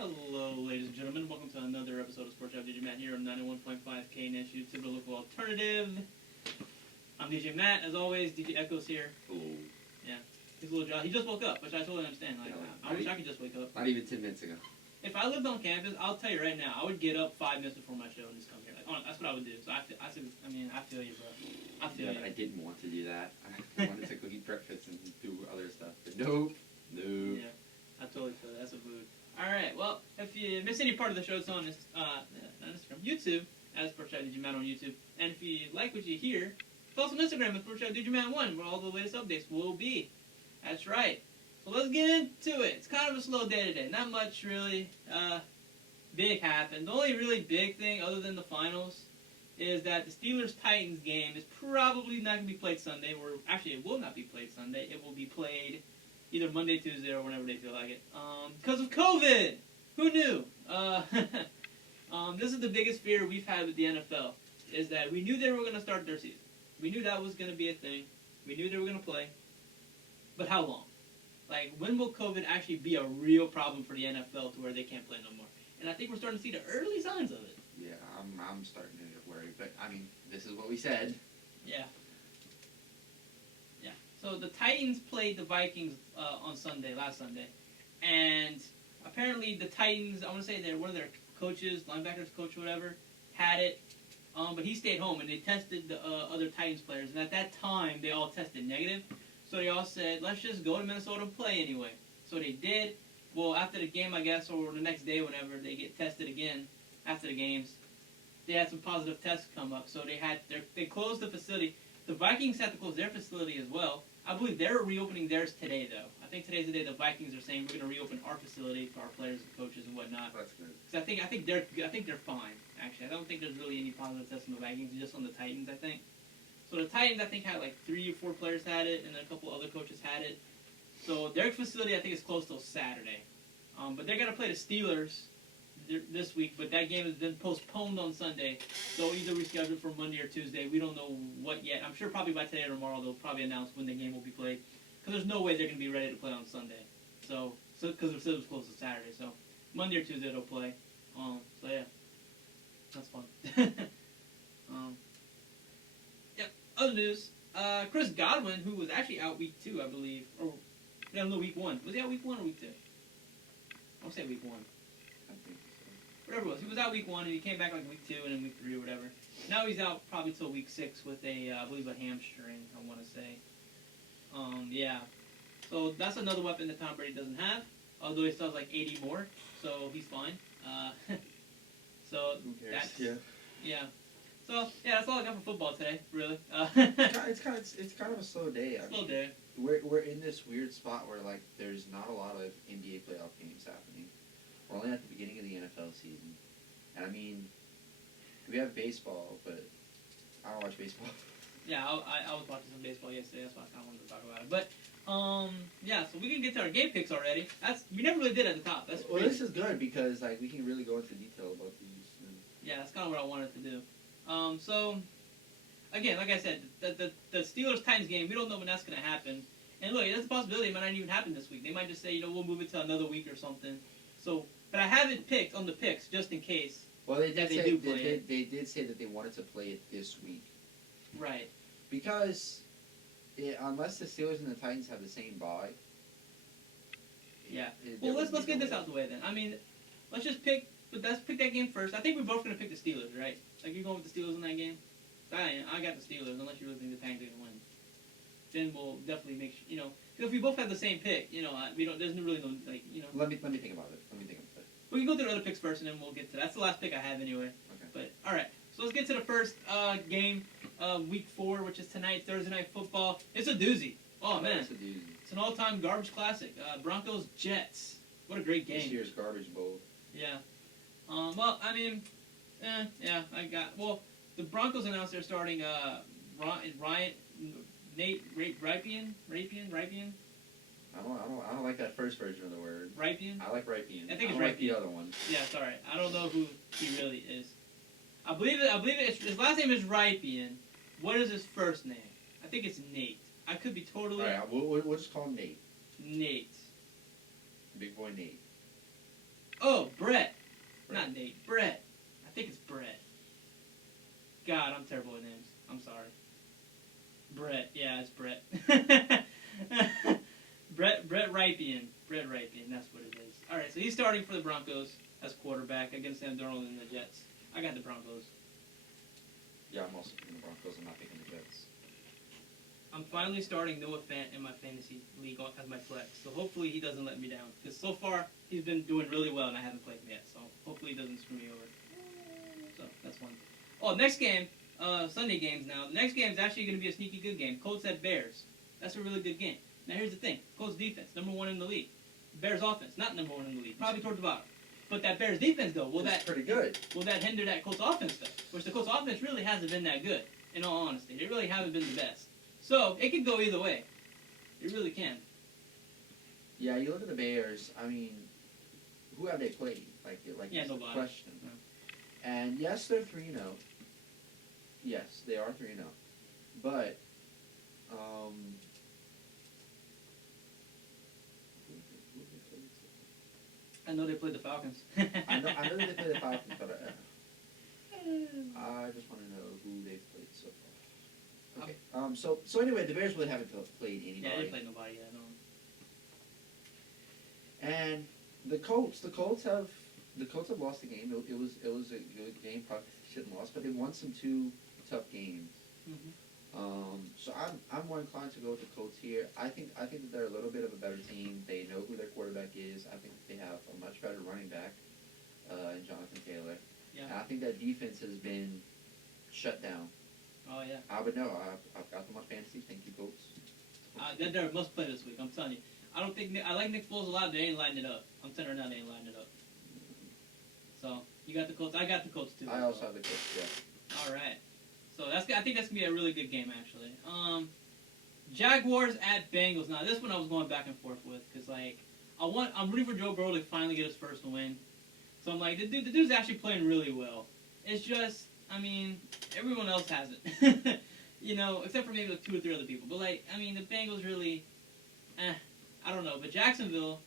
Hello, ladies and gentlemen. Welcome to another episode of Sportschat. DJ Matt here on 91.5 KNS YouTube, the local alternative. I'm DJ Matt. As always, DJ Echo's here. Hello. Yeah. He's a little jolly. He just woke up, which I totally understand. Like, I wish I could just wake up. Not even 10 minutes ago. If I lived on campus, I'll tell you right now, I would get up 5 minutes before my show and just come here. Like, oh, that's what I would do. So I feel you, bro. I feel you. But I didn't want to do that. I wanted to go eat breakfast and do other stuff. But nope. Yeah. I totally feel that. That's a mood. Alright, well, if you miss any part of the show, it's on Instagram, YouTube, as Sportschat DJ Matt on YouTube. And if you like what you hear, follow us on Instagram at Sportschat DJ Matt 1, where all the latest updates will be. That's right. So let's get into it. It's kind of a slow day today. Not much really big happened. The only really big thing, other than the finals, is that the Steelers-Titans game is probably not going to be played Sunday. Or actually, it will not be played Sunday. It will be played either Monday, Tuesday, or whenever they feel like it. Because of COVID! Who knew? This is the biggest fear we've had with the NFL, is that we knew they were going to start their season. We knew that was going to be a thing. We knew they were going to play. But how long? Like, when will COVID actually be a real problem for the NFL to where they can't play no more? And I think we're starting to see the early signs of it. Yeah, I'm starting to get worried. But, I mean, this is what we said. Yeah. So the Titans played the Vikings on Sunday, last Sunday, and apparently the Titans, I want to say that one of their coaches, linebackers coach or whatever, had it, but he stayed home, and they tested the other Titans players, and at that time they all tested negative, so they all said, let's just go to Minnesota and play anyway. So they did. Well, after the game, I guess, or the next day, whenever they get tested again after the games, they had some positive tests come up, so they closed the facility. The Vikings had to close their facility as well. I believe they're reopening theirs today, though. I think today's the day the Vikings are saying we're going to reopen our facility for our players and coaches and whatnot. That's good. Because I think they're fine. Actually, I don't think there's really any positive tests on the Vikings, just on the Titans. I think. So the Titans, I think, had like 3 or 4 players had it, and then a couple other coaches had it. So their facility, I think, is closed till Saturday. But they're going to play the Steelers this week, but that game has been postponed on Sunday, so either rescheduled for Monday or Tuesday. We don't know what yet. I'm sure probably by today or tomorrow they'll probably announce when the game will be played, because there's no way they're going to be ready to play on Sunday. So because the facility's closed on Saturday, so Monday or Tuesday they'll play. So yeah, that's fun. Yep. Other news: Chris Godwin, who was actually out week 2, I believe, or no, week 1. Was he out week 1 or week 2? I'll say week 1. I think so. Whatever it was. He was out week 1, and he came back like week 2, and then week 3 or whatever. Now he's out probably till week 6 with I believe a hamstring, I want to say. Yeah. So that's another weapon that Tom Brady doesn't have, although he still has like 80 more, so he's fine. So Who cares? Yeah. So yeah, that's all I got for football today, really. It's kind of a slow day. Slow day. We're in this weird spot where like there's not a lot of NBA playoff games happening. We're only at the beginning of the NFL season, and I mean, we have baseball, but I don't watch baseball. Yeah, I was watching some baseball yesterday. That's why I kind of wanted to talk about it. But yeah, so we can get to our game picks already. We never really did at the top. That's well, this is good because like we can really go into detail about these. Yeah, that's kind of what I wanted to do. So again, like I said, the Steelers-Titans game, we don't know when that's going to happen. And look, there's a possibility it might not even happen this week. They might just say, we'll move it to another week or something. So, but I have it picked on the picks just in case. Well, they did say that they wanted to play it this week. Right. Because unless the Steelers and the Titans have the same bye. Yeah. Well, let's get this out of the way then. I mean, let's pick that game first. I think we're both going to pick the Steelers, right? Like, you're going with the Steelers in that game? I got the Steelers, unless you really think the Titans are going to win. Then we'll definitely make sure, because if we both have the same pick, there's really no, like, Let me think about it. We can go through the other picks first, and then we'll get to that. That's the last pick I have anyway. Okay. But, all right. So let's get to the first game, week 4, which is tonight, Thursday Night Football. It's a doozy. Oh, man. It's a doozy. It's an all-time garbage classic. Broncos-Jets. What a great game. This year's garbage bowl. Yeah. Well, I mean, the Broncos announced they're starting Ripien. I don't like that first version of the word. Ripien? I like Ripien. I think it's like the Ripien. other one. Yeah, it's all right. I don't know who he really is. I believe his last name is Ripien. What is his first name? I think it's Nate. I could be totally... All right, we'll just call him Nate. Nate. Big boy Nate. Oh, Brett. Not Nate. Brett. I think it's Brett. God, I'm terrible with names. I'm sorry. Brett. Yeah, it's Brett. Brett Rypien. Brett Rypien. That's what it is. All right, so he's starting for the Broncos as quarterback against Sam Darnold and the Jets. I got the Broncos. Yeah, I'm also picking the Broncos. I'm not picking the Jets. I'm finally starting Noah Fant in my fantasy league as my flex, so hopefully he doesn't let me down. Because so far, he's been doing really well, and I haven't played him yet, so hopefully he doesn't screw me over. So, that's one. Oh, next game, Sunday games now. The next game is actually going to be a sneaky good game. Colts at Bears. That's a really good game. Now, here's the thing. Colts defense, number 1 in the league. Bears offense, not number 1 in the league. Probably towards the bottom. But that Bears defense, though, That's pretty good. Will that hinder that Colts offense, though? Which the Colts offense really hasn't been that good, in all honesty. They really haven't been the best. So, it could go either way. It really can. Yeah, you look at the Bears, I mean, who have they played? Yeah, that's the nobody. question. No. And yes, they're 3-0. Yes, they are 3-0. But, who have they played so far? I know they played the Falcons. I know they played the Falcons, but I just want to know who they've played so far. Okay. So anyway, the Bears really haven't played anybody. Yeah, they played nobody yet. No. And the Colts have lost the game. It was a good game. Probably shouldn't have lost, but they won some 2 tough games. Mm-hmm. So I'm more inclined to go with the Colts here. I think that they're a little bit of a better team. They know who their quarterback is. I think they have a much better running back in Jonathan Taylor. Yeah. And I think that defense has been shut down. Oh, yeah. I would know. I've got them on fantasy. Thank you, Colts. They're a must play this week. I'm telling you. I don't think I like Nick Foles a lot. They ain't lining it up. I'm telling her now, they ain't lining it up. So you got the Colts. I got the Colts too. I also have the Colts. Yeah. All right. So I think that's gonna be a really good game actually. Jaguars at Bengals. Now this one I was going back and forth with because I'm rooting for Joe Burrow to finally get his first win. So I'm like the dude's actually playing really well. It's just everyone else has it. Except for maybe 2 or 3 other people. But the Bengals really, I don't know. But Jacksonville,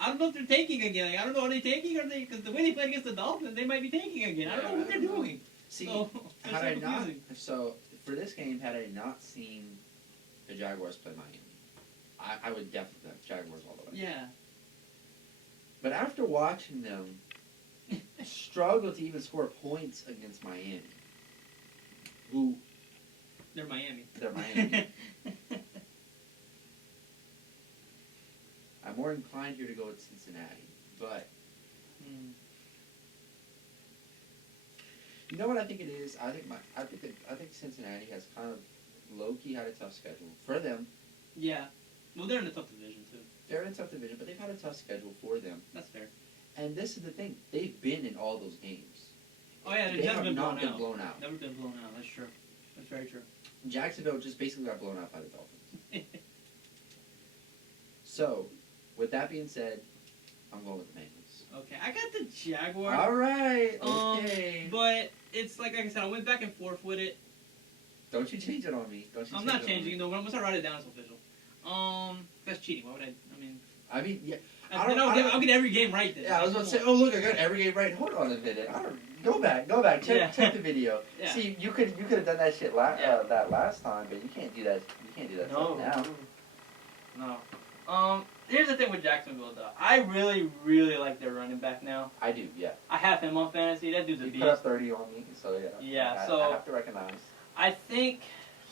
I don't know if they're tanking again. I don't know, are they tanking? Because the way they played against the Dolphins, they might be tanking again. I don't know what they're doing. See, So for this game, had I not seen the Jaguars play Miami, I would definitely have Jaguars all the way. Yeah. But after watching them struggle to even score points against Miami, They're Miami. I'm more inclined here to go with Cincinnati, but you know what I think it is? I think Cincinnati has kind of low-key had a tough schedule for them. Yeah. Well, they're in a tough division too. They're in a tough division, but they've had a tough schedule for them. That's fair. And this is the thing: they've been in all those games. Oh yeah, they never have been not blown been blown out. Never been blown out. That's true. That's very true. Jacksonville just basically got blown out by the Dolphins. So, with that being said, I'm going with the Bengals. Okay, I got the Jaguars. All right. Okay. But it's like I said, I went back and forth with it. Don't you change it on me. I'm not changing it. No, once I write it down, it's official. That's cheating. Why would I mean, yeah. I'll get every game right then. Yeah, I was about to say, oh look, I got every game right. Hold on a minute. Go back. Check the video. Yeah. See, you could have done that shit that last time, but you can't do that. You can't do that stuff now. No. Here's the thing with Jacksonville, though. I really, really like their running back now. I do, yeah. I have him on fantasy. That dude's a beast. He put up 30 on me, so yeah. Yeah, I have to recognize. I think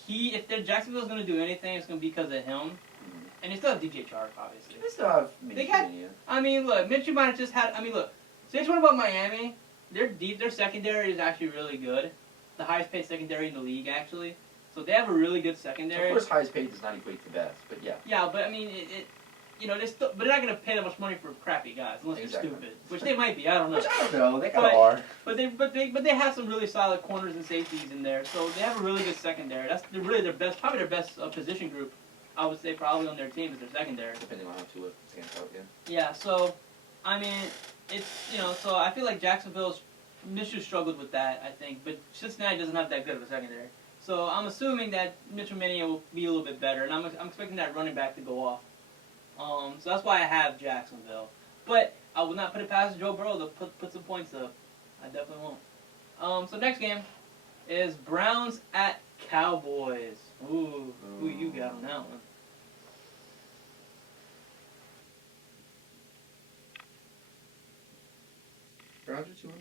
if Jacksonville's going to do anything, it's going to be because of him. Mm-hmm. And they still have DJ Chark, obviously. They still have Minshew. Look, Minshew might have just had... look. Say what about Miami. Their secondary is actually really good. The highest paid secondary in the league, actually. So they have a really good secondary. So of course, highest paid does not equate to best, but yeah. Yeah, but but they're not going to pay that much money for crappy guys unless they're stupid, which they might be. I don't know. Which I don't know. They kind of are. But they have some really solid corners and safeties in there, so they have a really good secondary. That's really probably their best position group. I would say probably on their team is their secondary. Depending on how Tua stands out, yeah. Yeah. So, it's so I feel like Jacksonville's Minshew struggled with that, I think, but Cincinnati doesn't have that good of a secondary. So I'm assuming that Mitchell Mania will be a little bit better, and I'm expecting that running back to go off. So that's why I have Jacksonville. But I will not put it past Joe Burrow to put some points up. I definitely won't. So next game is Browns at Cowboys. Ooh, who you got on that one? Browns are 2-1.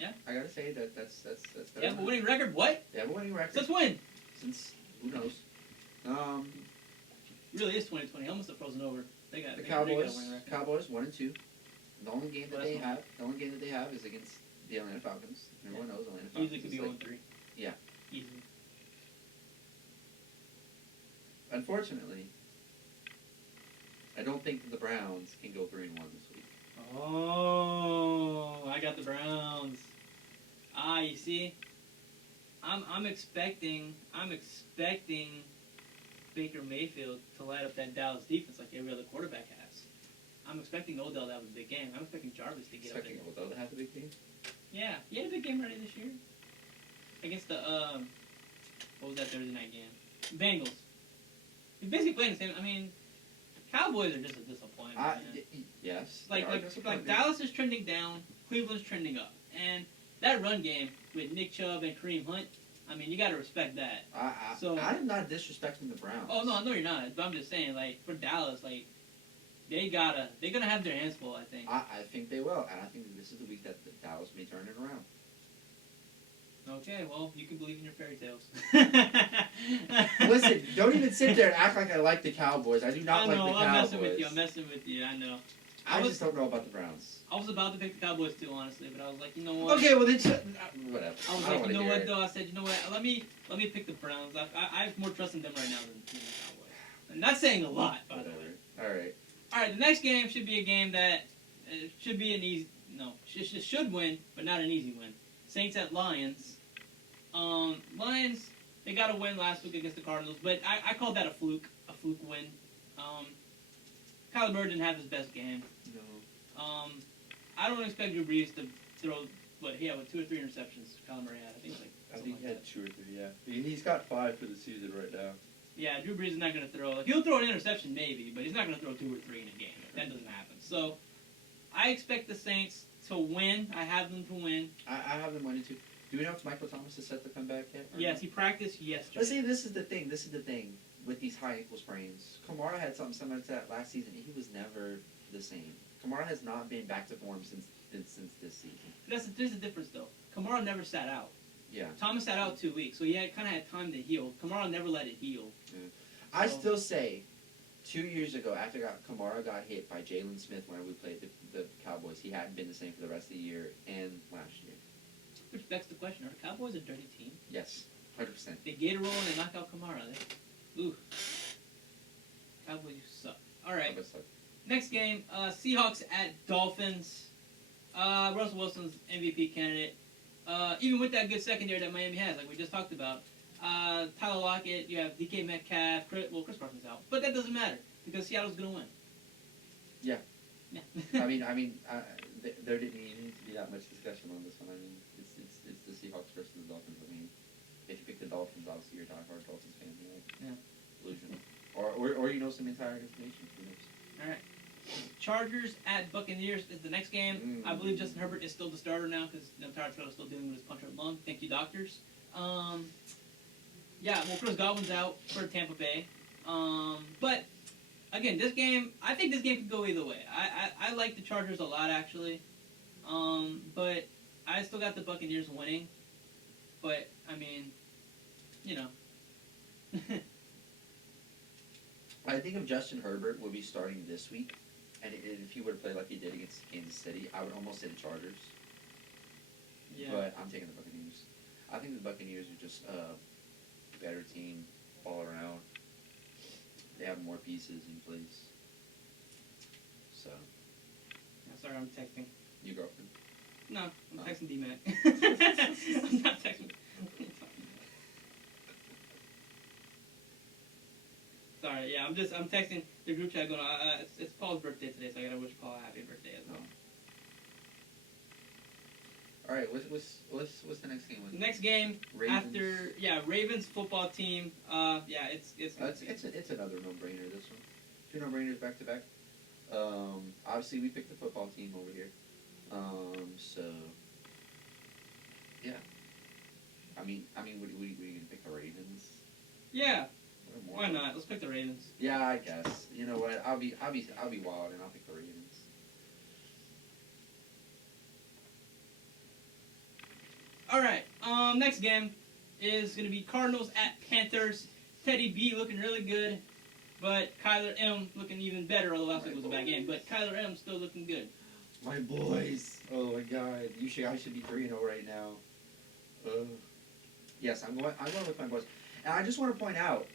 Yeah. I gotta say that's They have a winning record. What? They have a winning record. Since when? Since who knows? Really is 2020. Almost have frozen over. They got The they got a Cowboys. winning record. Cowboys 1-2. The only game that Well, they that's have. The only game that they have is against the Atlanta Falcons. Everyone knows Atlanta Falcons. Easily could be is like, 0-3. Yeah. Easily. Unfortunately, I don't think that the Browns can go 3-1 this week. Oh, I got the Browns. You see, I'm expecting Baker Mayfield to light up that Dallas defense like every other quarterback has. I'm expecting Odell to have a big game. I'm expecting Jarvis to get Expecting up there. Odell to have a big game. Yeah, he had a big game already this year against the what was that Thursday night game? Bengals. He's basically playing the same. I mean, Cowboys are just a disappointment. Man. Yes. Like Dallas is trending down, Cleveland's trending up, and that run game with Nick Chubb and Kareem Hunt. I mean, you got to respect that. I'm not disrespecting the Browns. Oh no, I know you're not. But I'm just saying, like for Dallas, like they're gonna have their hands full. I think. I think they will, and I think this is the week that Dallas may turn it around. Okay, well, you can believe in your fairy tales. Listen, don't even sit there and act like I like the Cowboys. I do not like the Cowboys. I'm messing with you. I know. I just don't know about the Browns. I was about to pick the Cowboys too, honestly, but I was like, you know what? Okay, well then, whatever. I was like, you know what though? I said, you know what? Let me pick the Browns. I have more trust in them right now than the Cowboys. I'm not saying a lot, by the way. All right. All right. The next game should be a game that should be an easy. No, should win, but not an easy win. Saints at Lions. Lions, they got a win last week against the Cardinals, but I called that a fluke win. Kyler Murray didn't have his best game. No. I don't expect Drew Brees to throw, what 2 or 3 interceptions Kyler Murray had. I think he had 2 or 3, yeah. He's got 5 for the season right now. Yeah, Drew Brees is not going to throw. He'll throw an interception maybe, but he's not going to throw 2 or 3 in a game. That doesn't happen. So, I expect the Saints to win. I have them to win. I have them winning too. Do we know if Michael Thomas is set to come back yet? Yes, he practiced yesterday. Let's see, this is the thing with these high ankle sprains. Kamara had something similar to that last season. He was never the same. Kamara has not been back to form since this season. There's a difference though. Kamara never sat out. Yeah. Thomas sat out 2 weeks, so he kind of had time to heal. Kamara never let it heal. Yeah. I still say, 2 years ago, after Kamara got hit by Jalen Smith when we played the Cowboys, he hadn't been the same for the rest of the year and last year. Which begs the question, are the Cowboys a dirty team? Yes, 100%. They get a roll and they knock out Kamara. Ooh. Cowboys, you suck. All right. Next game, Seahawks at Dolphins. Russell Wilson's MVP candidate. Even with that good secondary that Miami has, like we just talked about. Tyler Lockett, you have DK Metcalf, Chris Carson's out. But that doesn't matter because Seattle's going to win. Yeah. Yeah. There didn't need to be that much discussion on this one. I mean, it's the Seahawks versus the Dolphins. I mean, if you pick the Dolphins, obviously you're a diehard Dolphins fan. Yeah. Delusional. Or you know some entire information. Who knows? All right. Chargers at Buccaneers is the next game. I believe Justin Herbert is still the starter now because Tyler Trout is still dealing with his punctured lung. Thank you, doctors. Yeah, well, Chris Godwin's out for Tampa Bay. But, again, this game, I think this game could go either way. I like the Chargers a lot, actually. But I still got the Buccaneers winning. But, I mean, you know. I think if Justin Herbert would be starting this week, and if he were to play like he did against Kansas City, I would almost say the Chargers. Yeah. But I'm taking the Buccaneers. I think the Buccaneers are just a better team all around. They have more pieces in place. So. Yeah, sorry, I'm texting. Your girlfriend? No, I'm texting D-Mac. I'm not texting. Sorry, yeah, I'm texting the group chat going, it's Paul's birthday today, so I gotta wish Paul a happy birthday as well. All right, what's the next game? The next game Ravens. Ravens football team. It's It's another no-brainer. This one, 2 no-brainers back to back. Obviously, we picked the football team over here. So yeah. What are you gonna pick the Ravens? Yeah, What more? why not? Let's pick the Ravens. Yeah, I guess. You know what? I'll be wild and I'll pick the Ravens. All right. Next game is gonna be Cardinals at Panthers. Teddy B looking really good, but Kyler M looking even better. Although last week was a bad game, but Kyler M still looking good. My boys. Oh my God. I should be 3-0 right now. Yes, I'm going with my boys. And I just want to point out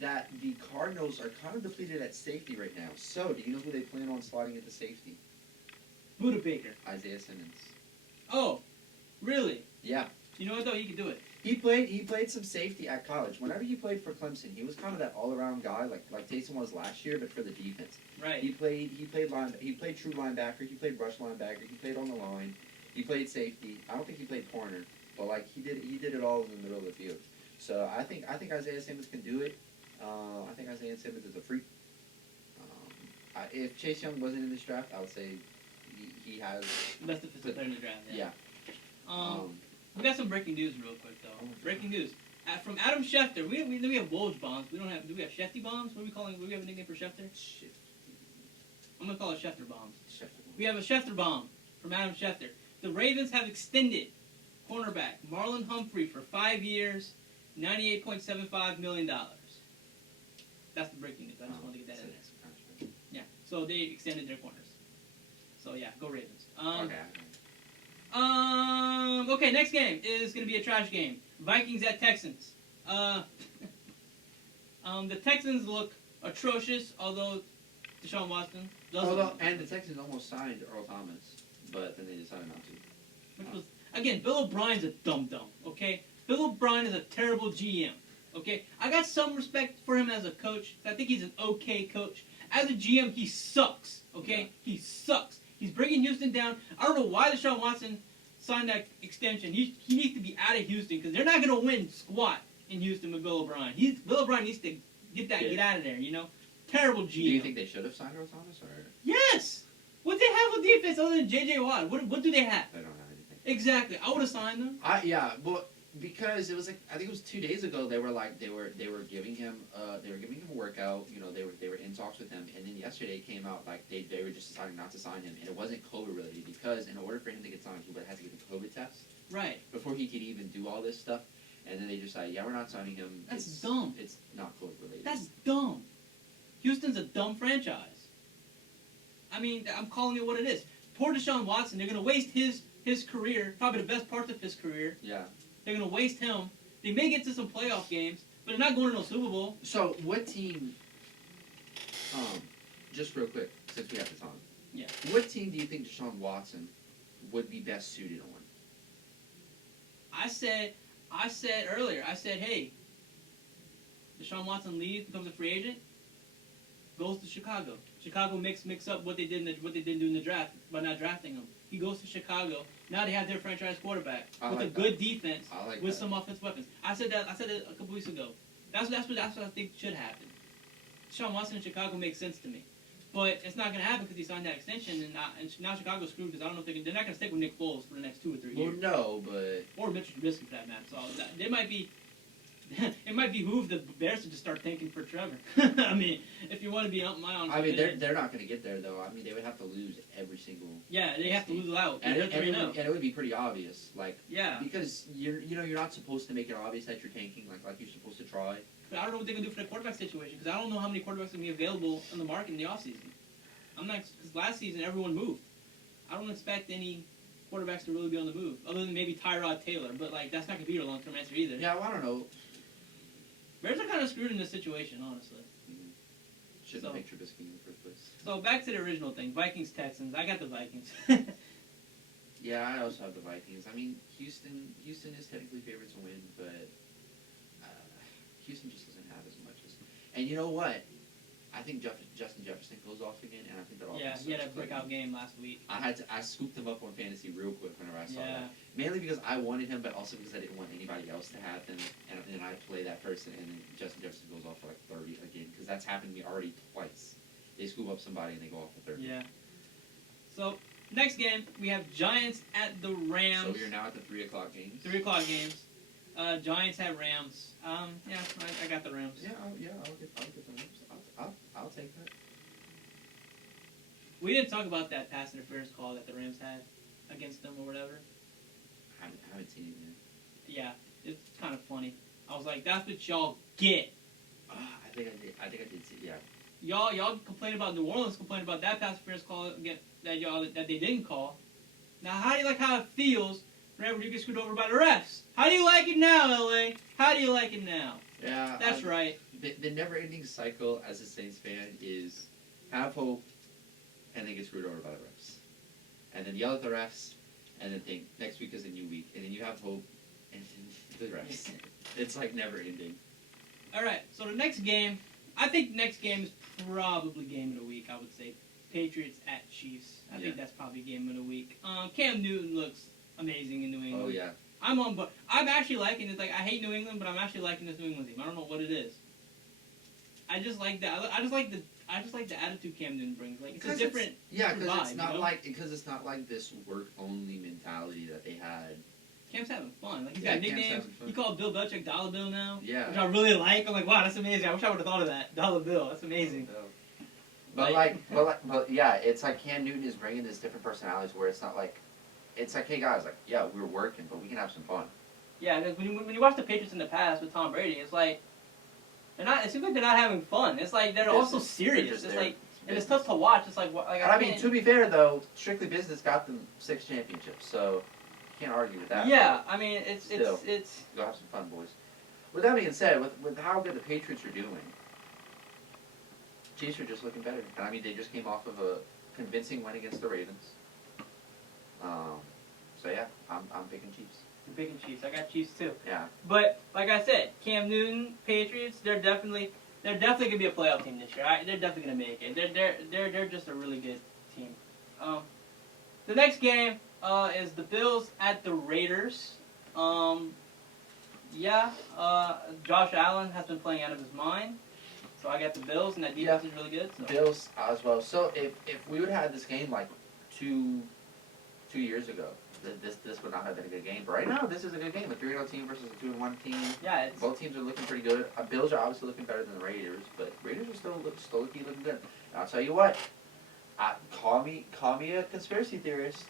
that the Cardinals are kind of depleted at safety right now. So, do you know who they plan on slotting into safety? Buda Baker. Isaiah Simmons. Oh, really? Yeah. You know what though? He could do it. He played some safety at college. Whenever he played for Clemson, he was kind of that all-around guy, like Taysom was last year, but for the defense. Right. He played true linebacker. He played rush linebacker. He played on the line. He played safety. I don't think he played corner, but like he did it all in the middle of the field. So I think Isaiah Simmons can do it. I think Isaiah Simmons is a freak. If Chase Young wasn't in this draft, I would say he has Best defensive player in the draft. yeah. We got some breaking news real quick though. Breaking news from Adam Schefter. We have Woj bombs. We don't have. Do we have Shefty bombs? What are we calling? Do we have a nickname for Schefter? Shit. I'm gonna call it Schefter bombs. Shit. We have a Schefter bomb from Adam Schefter. The Ravens have extended cornerback Marlon Humphrey for 5 years, $98.75 million. That's the breaking news. I just wanted to get that in there. Yeah. So they extended their corners. So yeah, go Ravens. Okay, next game is going to be a trash game. Vikings at Texans. The Texans look atrocious, although Deshaun Watson doesn't. And the Texans almost signed Earl Thomas, but then they decided not to. Which was, again, Bill O'Brien's a dum-dum, okay? Bill O'Brien is a terrible GM, okay? I got some respect for him as a coach. I think he's an okay coach. As a GM, he sucks, okay? Yeah. He sucks. He's bringing Houston down. I don't know why Deshaun Watson signed that extension. He needs to be out of Houston because they're not going to win squat in Houston with Bill O'Brien. Bill O'Brien needs to get out of there, you know? Terrible GM. Do you think they should have signed Earl Thomas? Or? Yes! What do they have with defense other than J.J. Watt? What do they have? They don't have anything. Exactly. I would have signed them. Because it was like I think it was 2 days ago they were giving him a workout. You know, they were in talks with him, and then yesterday it came out like they were just deciding not to sign him, and it wasn't COVID related because in order for him to get signed, he would have to get a COVID test Right. before he could even do all this stuff. And then they decided, yeah, we're not signing him. That's dumb. It's not COVID related. That's dumb. Houston's a dumb franchise. I mean, I'm calling it what it is. Poor Deshaun Watson. They're going to waste his career, probably the best parts of his career. Yeah. They're going to waste him. They may get to some playoff games, but they're not going to no Super Bowl. So what team? Just real quick, since we have the time. Yeah. What team do you think Deshaun Watson would be best suited on? I said earlier, hey, Deshaun Watson leaves, becomes a free agent, goes to Chicago. Chicago mix up what they did do in the draft by not drafting him. He goes to Chicago. Now they have their franchise quarterback with a good defense with some offensive weapons. I said that a couple weeks ago. That's what I think should happen. Deshaun Watson in Chicago makes sense to me. But it's not going to happen because he signed that extension, and now Chicago's screwed because I don't know if they're not going to stick with Nick Foles for the next 2 or 3 years. Well, no, but Or Mitchell Trubisky for that matter. So they might be. It might behoove the Bears to just start tanking for Trevor. I mean, if you want to be my honest. I mean, they're not going to get there though. I mean, they would have to lose every single. Yeah, they have to lose it out. And it would be pretty obvious, like. Yeah. Because you're not supposed to make it obvious that you're tanking, like you're supposed to try. But I don't know what they're going to do for the quarterback situation because I don't know how many quarterbacks are going to be available on the market in the offseason. I'm not, because last season everyone moved. I don't expect any quarterbacks to really be on the move, other than maybe Tyrod Taylor. But like that's not going to be your long-term answer either. Yeah, well, I don't know. Bears are kind of screwed in this situation, honestly. Mm-hmm. Shouldn't make Trubisky in the first place. So back to the original thing, Vikings Texans. I got the Vikings. Yeah, I also have the Vikings. I mean, Houston is technically favored to win, but Houston just doesn't have as much as. And you know what? I think Justin Jefferson goes off again, and I think that all. Yeah, he had a breakout game last week. I scooped him up on fantasy real quick whenever I saw that. Yeah. Mainly because I wanted him, but also because I didn't want anybody else to have him, and then I play that person, and then Justin Jefferson goes off for like 30 again, because that's happened to me already twice. they scoop up somebody and they go off the third. Yeah. So next game we have Giants at the Rams. So we are now at the 3 o'clock games. 3 o'clock games. Giants at Rams. Yeah, I got the Rams. Yeah, I'll get the Rams. I'll take that. We didn't talk about that pass interference call that the Rams had against them or whatever. I haven't seen it yet. Yeah, it's kind of funny. I was like, that's what y'all get. I think I did see. Yeah. Y'all complain about New Orleans, complain about that pass interference call again that they didn't call. Now, how do you like how it feels whenever you get screwed over by the refs? How do you like it now, LA? How do you like it now? Yeah. That's right. The never-ending cycle as a Saints fan is have hope, and then get screwed over by the refs, and then yell at the refs, and then think next week is a new week, and then you have hope, and then the refs. It's like never-ending. All right, so the next game, I think next game is probably game of the week, I would say. Patriots at Chiefs. I think that's probably game of the week. Cam Newton looks amazing in New England. Oh, yeah. I'm actually liking it. Like, I hate New England, but I'm actually liking this New England team. I don't know what it is. I just like that. I just like the attitude Cam Newton brings. Like, it's a different vibe, it's not it's not like this work-only mentality that they had. Cam's having fun. Like, he's got nicknames. He called Bill Belichick Dollar Bill now. Yeah. Which I really like. I'm like, wow, that's amazing. I wish I would have thought of that. Dollar Bill. That's amazing. But yeah, it's like Cam Newton is bringing this different personalities where it's not like, it's like, hey guys, like, yeah, we're working, but we can have some fun. Yeah, because when you watch the Patriots in the past with Tom Brady, it's like, it seems like they're not having fun. It's like, they're also serious. It's like, and it's tough to watch. It's like, I mean, to be fair though, strictly business got them 6 championships, so can't argue with that. Yeah, I mean, it's go have some fun, boys. With that being said, with how good the Patriots are doing, Chiefs are just looking better. And I mean, they just came off of a convincing win against the Ravens. So yeah, I'm picking Chiefs. You're picking Chiefs. I got Chiefs too. Yeah. But like I said, Cam Newton, Patriots, they're definitely gonna be a playoff team this year. They're definitely gonna make it. They're just a really good team. The next game is the Bills at the Raiders. Josh Allen has been playing out of his mind. So I got the Bills, and that defense is really good. So. Bills as well. So if we would have had this game like two years ago, this would not have been a good game. But right now, this is a good game. A 3-0 team versus a 2-1 team. Yeah, both teams are looking pretty good. Bills are obviously looking better than the Raiders, but Raiders are still looking good. And I'll tell you what, call me a conspiracy theorist,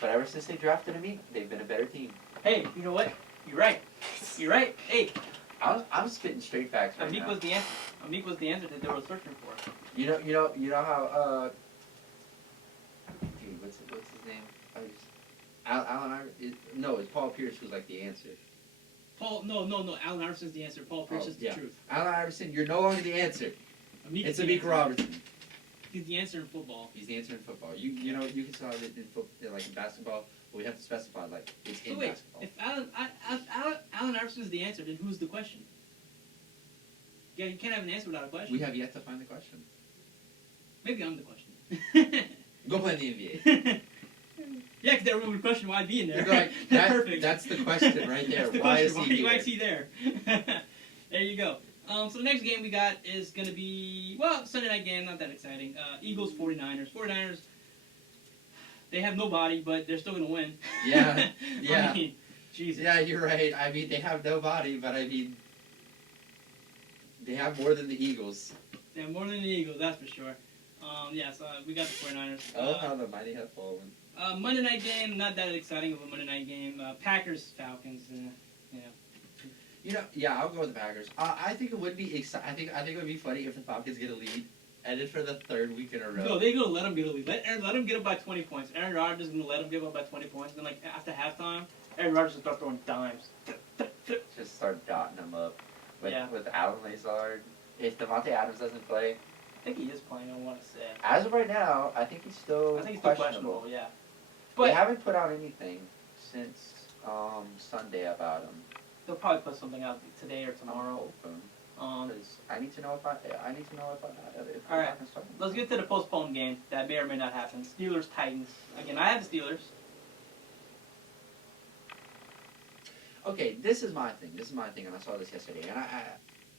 but ever since they drafted me, they've been a better team. Hey, you know what? You're right. Hey. I'm spitting straight facts right now. Amik was the answer that they were searching for. You know how dude, what's his name? Allen Iverson. No, it's Paul Pierce who's like the answer. No. Allen Iverson's the answer. Paul Pierce is the truth. Allen Iverson, you're no longer the answer. It's Amik Robertson. He's the answer in football. He's the answer in football. You can tell it in like in basketball, but we have to specify like it's in basketball. If Allen Iverson is the answer, then who's the question? Yeah, you can't have an answer without a question. We have yet to find the question. Maybe I'm the question. Go play in the NBA. Yeah, because everyone would question why I'd be in there. Like, Perfect. That's the question right there. Why is he there? There you go. So the next game we got is going to be, Sunday night game, not that exciting. Eagles, 49ers. 49ers, they have no body, but they're still going to win. Yeah. I mean, Jesus. Yeah, you're right. I mean, they have no body, but I mean, they have more than the Eagles. They have more than the Eagles, that's for sure. So we got the 49ers. Oh, how the mighty have fallen. Monday night game, not that exciting of a Monday night game. Packers, Falcons, I'll go with the Packers. I think it would be I think it would be funny if the Falcons get a lead, and then for the 3rd week in a row. No, they're gonna let them get a lead. Let them get up by 20 points. Aaron Rodgers is gonna let them give up by 20 points. Then, like after halftime, Aaron Rodgers will start throwing dimes. Just start dotting them up with Allen Lazard. If Devontae Adams doesn't play, I think he is playing. I want to say. As of right now, I think he's still questionable. Yeah, but they haven't put out anything since Sunday about him. They'll probably put something out today or tomorrow. Because I need to know if all right, let's get to the postponed game that may or may not happen. Steelers Titans. Again, I have the Steelers. Okay, this is my thing, and I saw this yesterday,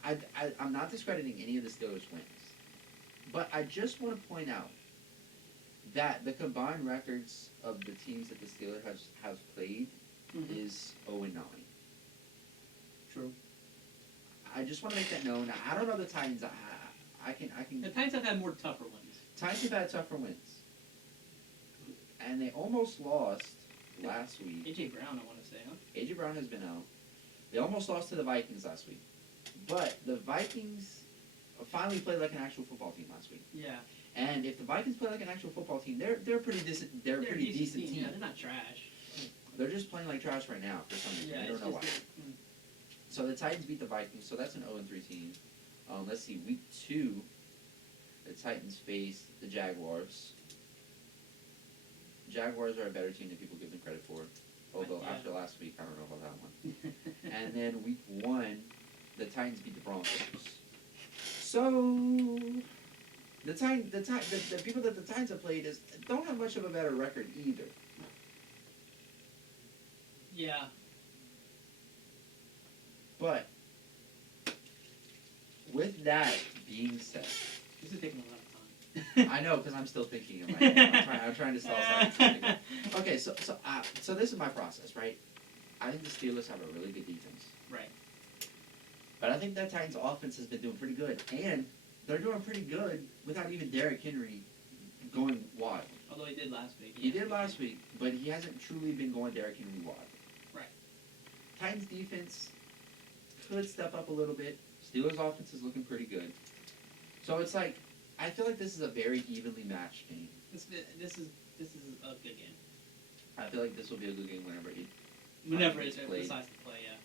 and I'm not discrediting any of the Steelers' wins, But I just want to point out that the combined records of the teams that the Steelers have played is 0-9. True. I just want to make that known. I don't know the Titans. I can. The Titans have had more tougher ones. Titans have had tougher wins, and they almost lost last week. AJ Brown, I want to say, huh? AJ Brown has been out. They almost lost to the Vikings last week, but the Vikings finally played like an actual football team last week. Yeah. And if the Vikings play like an actual football team, they're pretty decent. They're a pretty decent team. Yeah, they're not trash. They're just playing like trash right now for some reason. Yeah, I don't know why. So the Titans beat the Vikings, so that's an 0-3 team. Let's see, week 2, the Titans face the Jaguars. Jaguars are a better team than people give them credit for. Although after last week, I don't know about that one. And then week 1, the Titans beat the Broncos. So the people that the Titans have played don't have much of a better record either. Yeah. But with that being said, this is taking a lot of time. I know because I'm still thinking in my head. I'm trying to stall something. Okay, so this is my process, right? I think the Steelers have a really good defense. Right. But I think that Titans offense has been doing pretty good, and they're doing pretty good without even Derrick Henry going wild. Although he did last week. He did last week, but he hasn't truly been going Derrick Henry wild. Right. Titans defense could step up a little bit. Steelers offense is looking pretty good. So it's like, I feel like this is a very evenly matched game. This is a good game. I feel like this will be a good game whenever it's played. decides to play, yeah.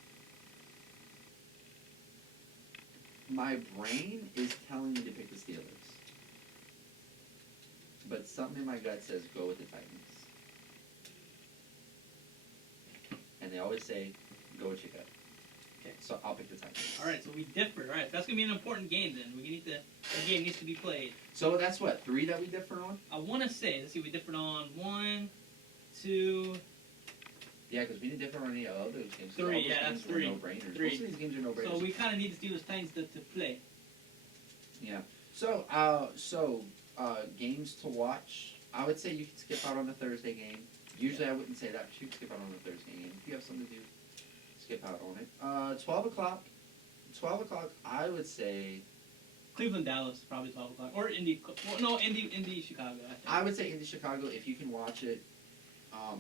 My brain is telling me to pick the Steelers. But something in my gut says go with the Titans. And they always say, go with your gut. Okay, so I'll pick the Titans. All right, so we differ. All right, that's gonna be an important game then. The game needs to be played. So that's what 3 that we differ on. I want to say, let's see, we differed on 1, 2. Yeah, because we didn't differ on any of those games. 3, yeah, that's 3. No-brainers. 3. Most of these games are no-brainers. So we kind of need the Steelers Titans to play. Yeah. So games to watch. I would say you can skip out on the Thursday game. Usually I wouldn't say that, but you can skip out on the Thursday game. If you have something to do, skip out on it. 12 o'clock. 12 o'clock, I would say... Cleveland, Dallas, probably 12 o'clock. Or Indy. Well, no, Indy, Chicago. I would say Indy, Chicago, if you can watch it.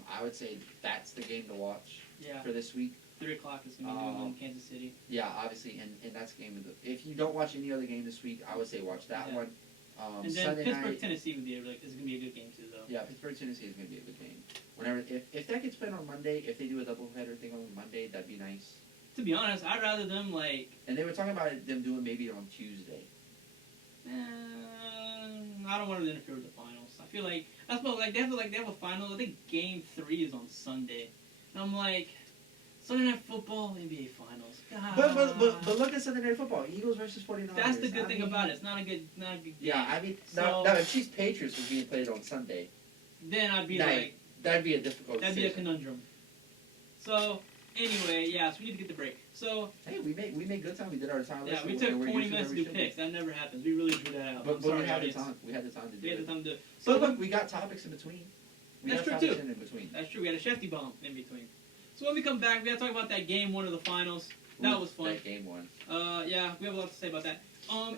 I would say that's the game to watch for this week. 3 o'clock is going to be New England, Kansas City. Yeah, obviously, and that's the game of the... If you don't watch any other game this week, I would say watch that one. And then Sunday Pittsburgh, night, Tennessee is going to be a good game too, though. Yeah, Pittsburgh, Tennessee is going to be a good game. Whenever, if that gets played on Monday, if they do a doubleheader thing on Monday, that'd be nice. To be honest, I'd rather them And they were talking about them doing maybe on Tuesday. I don't want to interfere with the finals. I feel like that's what they have a final. I think Game 3 is on Sunday, and I'm like, Sunday Night Football, NBA Finals. God. But look at Sunday Night Football, Eagles versus 49ers. That's the good thing about it. It's not a good game. Yeah, I mean, now if Chiefs Patriots was being played on Sunday, then I'd be that'd be a difficult. That'd be a conundrum. So. Anyway, yeah, so we need to get the break. So hey, we made good time. We did our time. Yeah, we took 20 minutes to do picks. That never happens. We really drew that out. But we had the time. We had the time to do it. So but look, we got topics in between. That's true too. In between. That's true. We had a Shefty bomb in between. So when we come back, we got to talk about that game 1 of the finals. That was fun. That game 1. Yeah, we have a lot to say about that.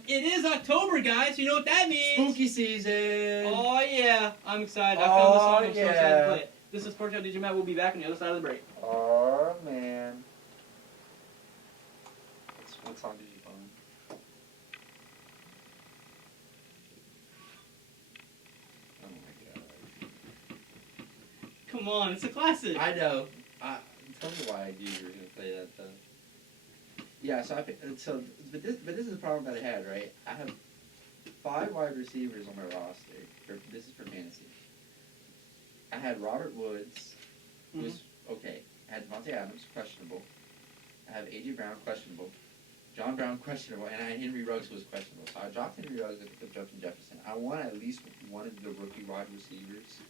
It is October, guys. You know what that means? Spooky season. Oh yeah, I'm excited. I found the song. I'm so excited to play it. This is Sportschat. DJ Matt. We'll be back on the other side of the break. Oh man. What song did you find? Oh my god. Come on, it's a classic. I know. Tell me why I knew you were going to play that, though. Yeah, but this is the problem that I had, right? I have 5 wide receivers on my roster. This is for fantasy. I had Robert Woods, who was okay. I had Devontae Adams, questionable. I have A.J. Brown, questionable. John Brown, questionable, and I had Henry Ruggs, who was questionable. So I dropped Henry Ruggs and picked up Justin Jefferson. I want at least one of the rookie wide receivers,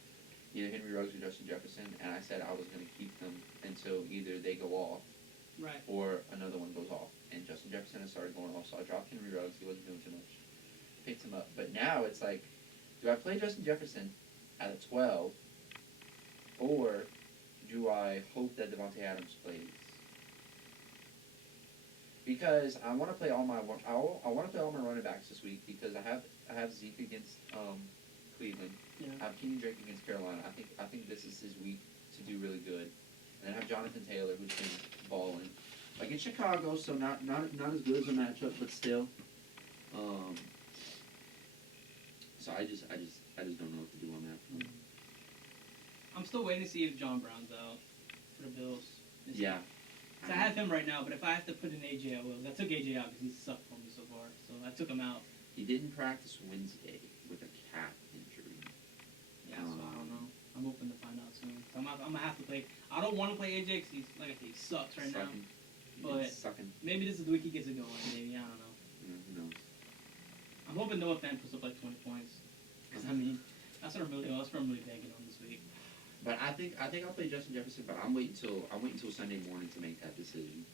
either Henry Ruggs or Justin Jefferson, and I said I was going to keep them until either they go off or another one goes off. And Justin Jefferson has started going off, so I dropped Henry Ruggs. He wasn't doing too much. picked him up. But now it's like, do I play Justin Jefferson at a 12, or do I hope that Devontae Adams plays? Because I want to play all my running backs this week because I have Zeke against Cleveland. Yeah. I have Kenyon Drake against Carolina. I think this is his week to do really good. And I have Jonathan Taylor, who's been balling. Like in Chicago, so not as good as a matchup, but still. So I just don't know what to do on that. I'm still waiting to see if John Brown's out for the Bills. Yeah. So I have him right now, but if I have to put in AJ, I will. I took AJ out because he's sucked for me so far, so I took him out. He didn't practice Wednesday with a calf injury. Yeah, so I don't know. I'm hoping to find out soon. So I'm gonna have to play. I don't want to play AJ because he's like I say, he sucks right now. But maybe this is the week he gets it going. Maybe I don't know. Yeah, who knows? I'm hoping Noah Fant puts up like 20 points. Because I mean, that's what I'm really banking on this week. But I think I'll play Justin Jefferson, but I'm waiting till Sunday morning to make that decision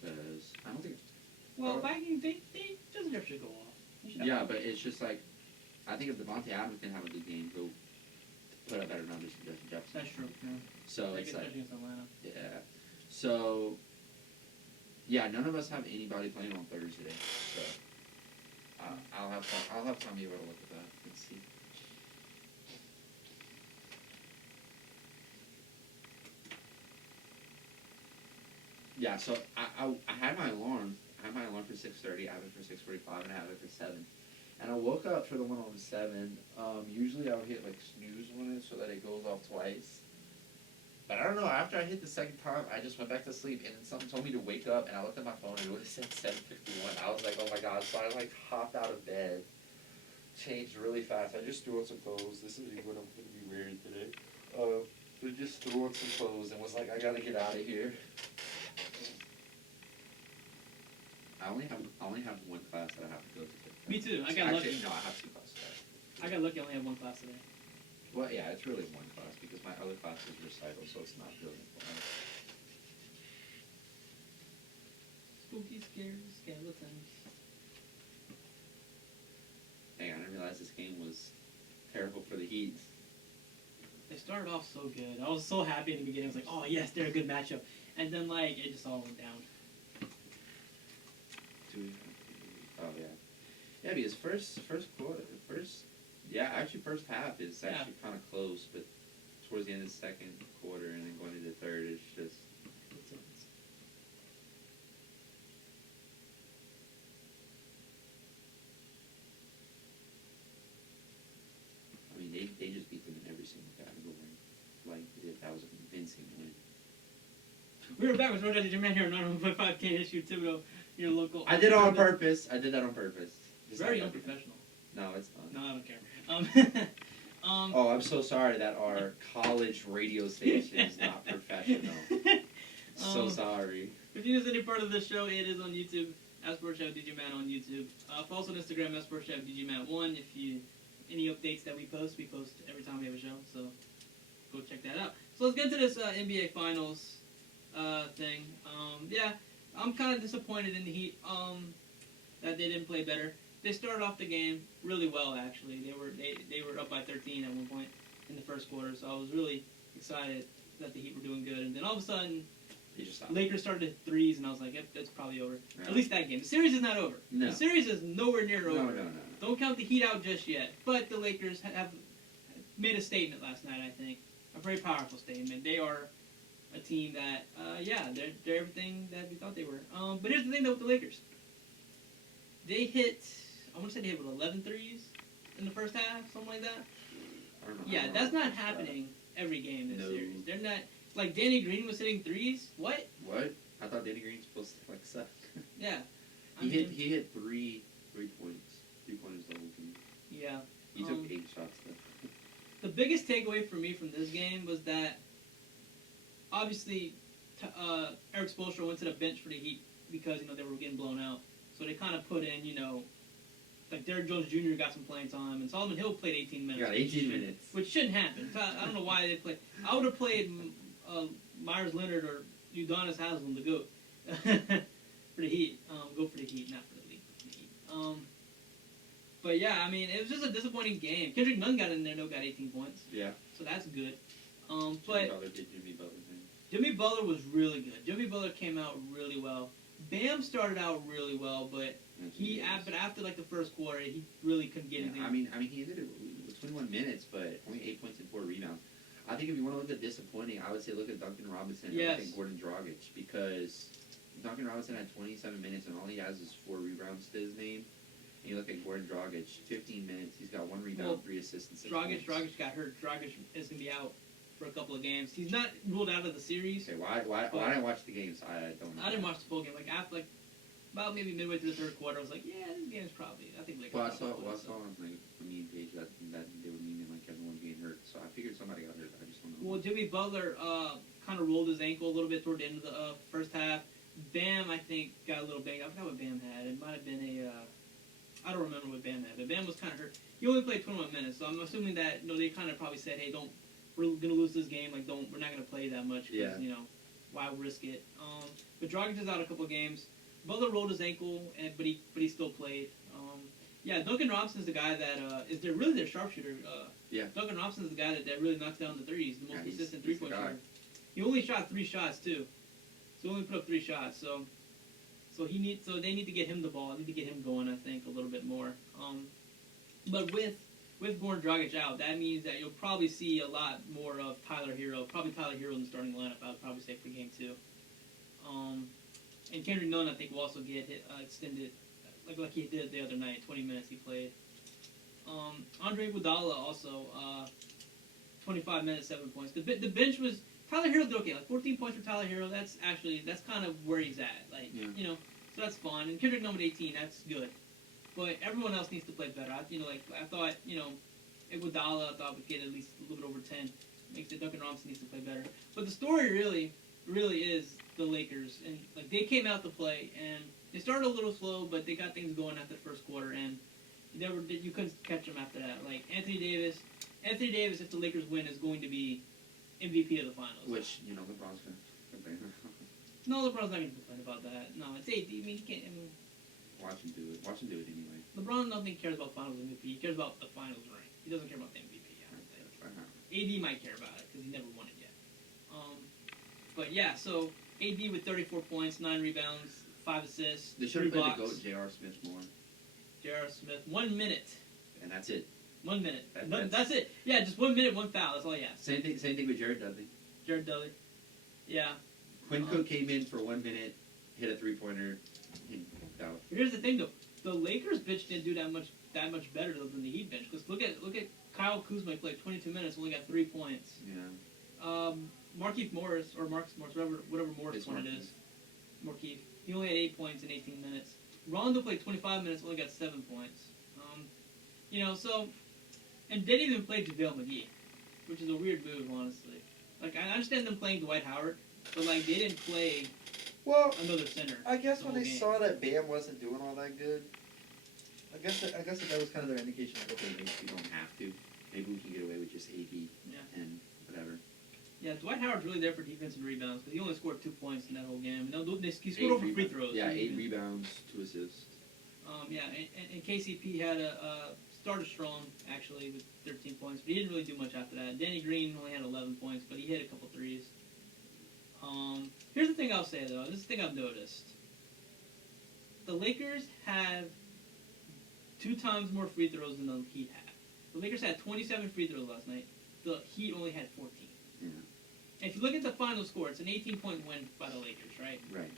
because I don't think. Well, Vikings they Justin Jefferson should go off. Yeah, but it's just like I think if Devontae Adams can have a good game, he'll put up better numbers than Justin Jefferson. That's true. Yeah. So it's like against Atlanta. Yeah. So yeah, none of us have anybody playing on Thursday, so I'll have time to be able to look at that and see. Yeah, so I had my alarm. I had my alarm for 6:30. I have it for 6:45, and I have it for 7. And I woke up for the one on 7. Usually I would hit like snooze on it so that it goes off twice. But I don't know. After I hit the second time, I just went back to sleep, and then something told me to wake up. And I looked at my phone, and it would have said 7:51. I was like, oh my god! So I like hopped out of bed, changed really fast. I just threw on some clothes. This is what I'm gonna be wearing today. I just threw on some clothes and was like, I gotta get out of here. I only have one class that I have to go to. Me too. I got lucky. No, I have 2 classes. I got lucky. I only have 1 class today. Well, yeah, it's really 1 class because my other class is recital, so it's not really a class. Spooky, scary skeletons. Dang, I didn't realize this game was terrible for the Heat. They started off so good. I was so happy in the beginning. I was like, oh yes, they're a good matchup. And then like it just all went down. Oh yeah, yeah. Because first half is actually kind of close, but towards the end of the second quarter and then going into the third, it's just. I mean, they just beat them in every single category. Like that was a convincing win. We were back with Road Edge Man here on 915 KSU Thibodeau, your local. I did it on purpose. I did that on purpose. Very unprofessional. No, it's not. No, I don't care. Oh, I'm so sorry that our college radio station is not professional. So sorry. If you miss any part of this show, it is on YouTube. Sportschat DJ Man on YouTube. Follow us on Instagram Sportschat DJ Man 1. If you any updates that we post every time we have a show. So go check that out. So let's get into this NBA Finals thing. Yeah, I'm kind of disappointed in the Heat that they didn't play better. They started off the game really well, actually. They were up by 13 at one point in the first quarter, so I was really excited that the Heat were doing good. And then all of a sudden, Lakers started threes, and I was like, yep, that's probably over. Yeah. At least that game. The series is not over. No. The series is nowhere near over. No. Don't count the Heat out just yet. But the Lakers have made a statement last night, I think. A very powerful statement. They are a team that, they're everything that we thought they were. But here's the thing, though, with the Lakers. They hit, I want to say they hit 11 threes in the first half, something like that. Yeah, that's not happening every game this series. They're not, like Danny Green was hitting threes. What? I thought Danny Green was supposed to suck. Yeah. He hit 3 points. 3 pointers the whole game. Yeah. He took 8 shots though. The biggest takeaway for me from this game was that obviously Eric Spoelstra went to the bench for the Heat because they were getting blown out. So they kind of put in, like Derrick Jones Jr. got some playing time, and Solomon Hill played 18 minutes. He got 18 minutes. Which shouldn't happen. I don't know why they played. I would have played Myers Leonard or Udonis Haslem, the GOAT, for the Heat. Go for the Heat, not for the league. For the Heat. But yeah, I mean, it was just a disappointing game. Kendrick Nunn got in there, though, got 18 points. Yeah. So that's good. Jimmy But Butler did Jimmy Butler thing. Jimmy Butler was really good. Jimmy Butler came out really well. Bam started out really well, but but after like the first quarter, he really couldn't get anything. I mean, he ended it with 21 minutes, but only 8 points and 4 rebounds. I think if you want to look at disappointing, I would say look at Duncan Robinson and look at Gordon Dragic, because Duncan Robinson had 27 minutes and all he has is 4 rebounds to his name. And you look at Gordon Dragic, 15 minutes, he's got 1 rebound, 3 assists, and 6 points. Dragic got hurt. Dragic is going to be out for a couple of games. He's not ruled out of the series. Okay, why I didn't watch the games? I don't know. I didn't watch the full game. After about maybe midway through the third quarter, I was like, yeah, this game's probably. I think Lakers. Well, I saw on like the mean page that they were meaning like everyone being hurt, so I figured somebody got hurt. I just don't know. Well, Jimmy Butler kind of rolled his ankle a little bit toward the end of the first half. Bam, I think, got a little banged. I forgot what Bam had. It might have been I don't remember what Bam had, but Bam was kind of hurt. He only played 21 minutes, so I'm assuming that they kind of probably said, hey, we're gonna lose this game. We're not gonna play that much because why risk it? But Dragic is out a couple of games. Butler rolled his ankle, but he still played. Duncan Robinson's the guy that is really their sharpshooter. Duncan Robinson's the guy that really knocks down the threes, the most consistent three-point shooter. He only shot 3 shots too, so he only put up 3 shots. So they need to get him the ball. Need to get him going. I think a little bit more. But with Gordon Dragic out, that means that you'll probably see a lot more of Tyler Hero. Probably Tyler Hero in the starting lineup. I would probably say for game 2. And Kendrick Nunn, I think, will also get extended, like he did the other night. 20 minutes he played. Andre Iguodala also, 25 minutes, 7 points. The bench was Tyler Hero did okay. 14 points for Tyler Hero. That's kind of where he's at. So that's fine. And Kendrick Nunn with 18, that's good. But everyone else needs to play better. I thought Iguodala would get at least a little bit over 10. Makes it Duncan Robinson needs to play better. But the story really is the Lakers, and they came out to play, and they started a little slow, but they got things going after the first quarter, and you couldn't catch them after that. Anthony Davis, if the Lakers win, is going to be MVP of the finals. Which LeBron's gonna complain. No, LeBron's not gonna complain about that. No, it's AD. I mean, you can't. Watch him do it. Watch him do it anyway. LeBron nothing cares about finals MVP. He cares about the finals ring. He doesn't care about the MVP. AD might care about it because he never won it yet. But yeah, so AD with 34 points, 9 rebounds, 5 assists, they should 3 have played blocks. the GOAT J.R. Smith more. J.R. Smith, 1 minute. And that's it. 1 minute. That's it. Yeah, just 1 minute, 1 foul. That's all he has. Same thing with Jared Dudley. Jared Dudley. Yeah. Quinn Cook came in for 1 minute, hit a 3-pointer, and out. Here's the thing, though. The Lakers bench didn't do that much better than the Heat bench. Because look at Kyle Kuzma played 22 minutes, only got 3 points. Yeah. Markieff Morris, or Marcus Morris, whatever Morris one it is. Markieff. He only had 8 points in 18 minutes. Rondo played 25 minutes, only got 7 points. And they didn't even play JaVale McGee, which is a weird move, honestly. I understand them playing Dwight Howard, but they didn't play another center. I guess when they game. saw that Bam wasn't doing all that good, I guess that was kind of their indication. Okay, maybe we don't have to. Maybe we can get away with just AD and whatever. Yeah, Dwight Howard's really there for defense and rebounds because he only scored 2 points in that whole game. And he scored over free throws. Yeah, 8 rebounds, 2 assists. And KCP had started strong, actually, with 13 points, but he didn't really do much after that. Danny Green only had 11 points, but he hit a couple threes. Here's the thing I'll say, though. This is the thing I've noticed. The Lakers have 2 times more free throws than the Heat have. The Lakers had 27 free throws last night. The Heat only had 14. Yeah. And if you look at the final score, it's an 18-point win by the Lakers, right? Right.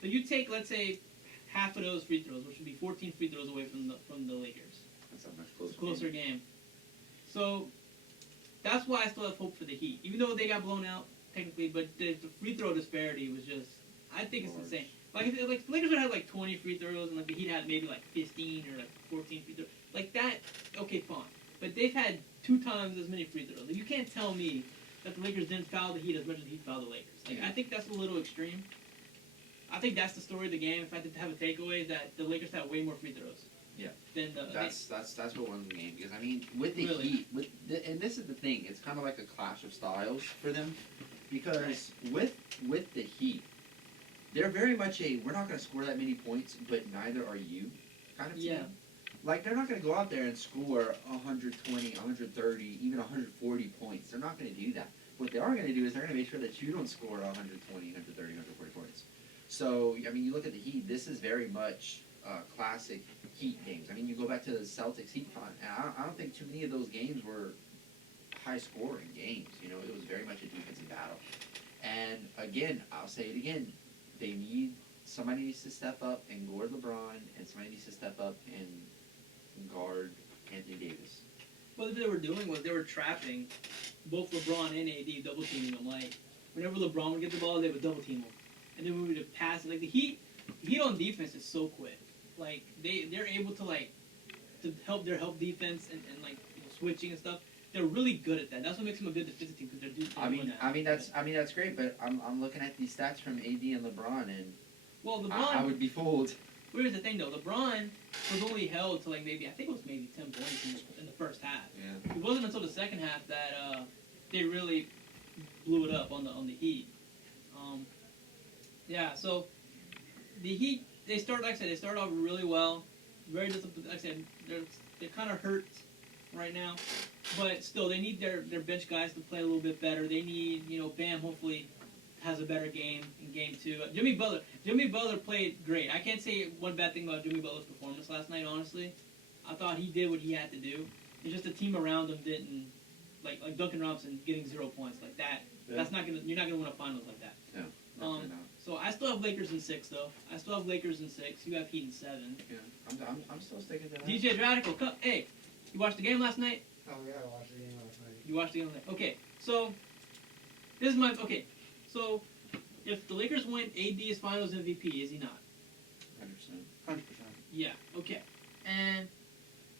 So you take, let's say, half of those free throws, which would be 14 free throws away from the Lakers. That's a much closer. It's a closer game. So that's why I still have hope for the Heat, even though they got blown out technically. But the free throw disparity was just, I think it's insane. The Lakers would have 20 free throws, and the Heat had maybe 15 or 14 free throws. That, okay, fine. But they've had 2 times as many free throws. You can't tell me that the Lakers didn't foul the Heat as much as the Heat fouled the Lakers. I think that's a little extreme. I think that's the story of the game. If I had to have a takeaway, is that the Lakers had way more free throws. Yeah. Than that's what won the game, because with the Heat, and this is the thing, it's kind of like a clash of styles for them, because with the Heat, they're very much we're not going to score that many points, but neither are you kind of team. Like, they're not going to go out there and score 120, 130, even 140 points. They're not going to do that. What they are going to do is they're going to make sure that you don't score 120, 130, 140 points. So, I mean, you look at the Heat, this is very much classic Heat games. I mean, you go back to the Celtics Heat front, and I don't think too many of those games were high-scoring games. You know, it was very much a defensive battle. And, again, I'll say it again, they need, somebody needs to step up and guard LeBron, and somebody needs to step up and guard Anthony Davis. What they were doing was they were trapping both LeBron and AD, double teaming them. Like, whenever LeBron would get the ball, they would double team him. And then we would pass it. Like, the Heat on defense is so quick. Like, they're able to, like, to help defense and like, you know, switching and stuff. They're really good at that. That's what makes them a good defensive team, because they're doing that. I mean that's great, but I'm looking at these stats from AD and LeBron, and well, LeBron, I would be fooled. Here's the thing, though. LeBron was only held to, like, maybe, I think it was maybe 10 points in the first half. Yeah. It wasn't until the second half that they really blew it up on the Heat. Yeah, so the Heat, they start off really well. Very disciplined. Like I said, they're kind of hurt right now, but still, they need their bench guys to play a little bit better. They need, you know, Bam hopefully has a better game in game 2. Jimmy Butler played great. I can't say one bad thing about Jimmy Butler's performance last night, honestly. I thought he did what he had to do. It's just the team around him didn't, like Duncan Robinson getting 0 points like that. Yeah. You're not gonna win a finals like that. No, not. So I still have Lakers in 6, though. I still have Lakers in 6. You have Heat in 7. Yeah, I'm still sticking to that. DJ Radical, come. Hey, you watched the game last night? Oh yeah, I watched the game last night. You watched the game last night. Okay, so this is my So if the Lakers win, AD is Finals MVP, is he not? 100%. 100%. Yeah. Okay. And